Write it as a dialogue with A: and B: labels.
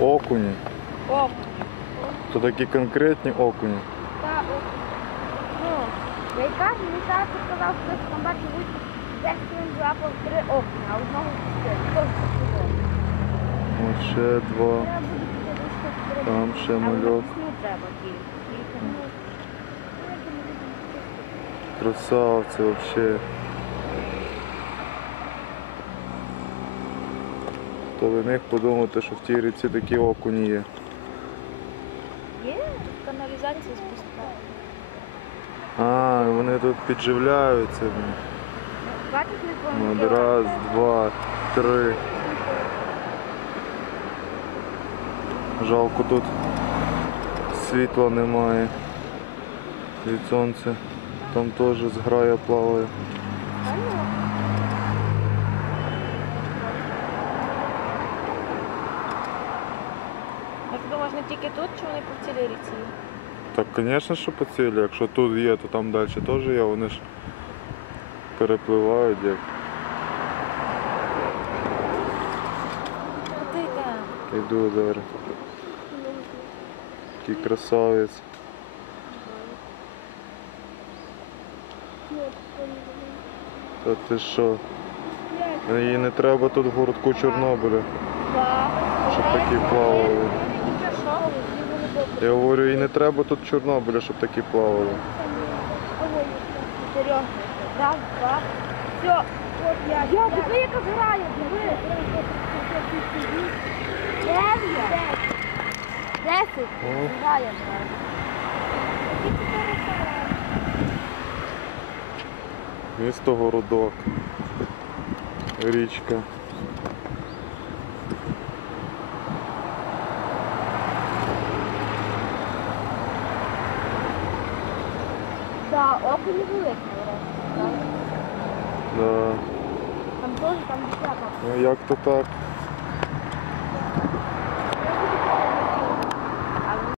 A: Окуні.
B: Окунь.
A: То такі конкретні окуні.
B: Та окунь. Ну, кажу, мені тато сказав, що там бачив вийшов, десь він злапав три окуня, а одного.
A: Ось ще два. Там ще мальок.
B: ну,
A: Красавці вообще. То ви них подумати, що в тій ріці такі окуні є.
B: Є тут каналізація спускає.
A: А, вони тут підживляються.
B: Бачиш, не
A: От раз, два, три. Жалко тут світла немає від сонця. Там теж зграя плаває.
B: Як думаєш, не тільки тут, чи вони по цілій ріці?
A: Так, звісно, що по цілі. Якщо тут є, то там далі теж є, вони ж перепливають як.
B: Ти там.
A: Йду зараз. Такий красавець. Та ти що? Її не треба тут в городку Чорнобиля, щоб такі плавали. Я говорю, їй не треба тут Чорнобиля, щоб такі плавали.
B: Раз, два. Все. Я, я, диви, яка грає, диви. Дев'ять. Десять. Грає.
A: Місто Городок. Річка.
B: Да, окуні великі.
A: Да.
B: Там теж, там десяток.
A: Ну як то так?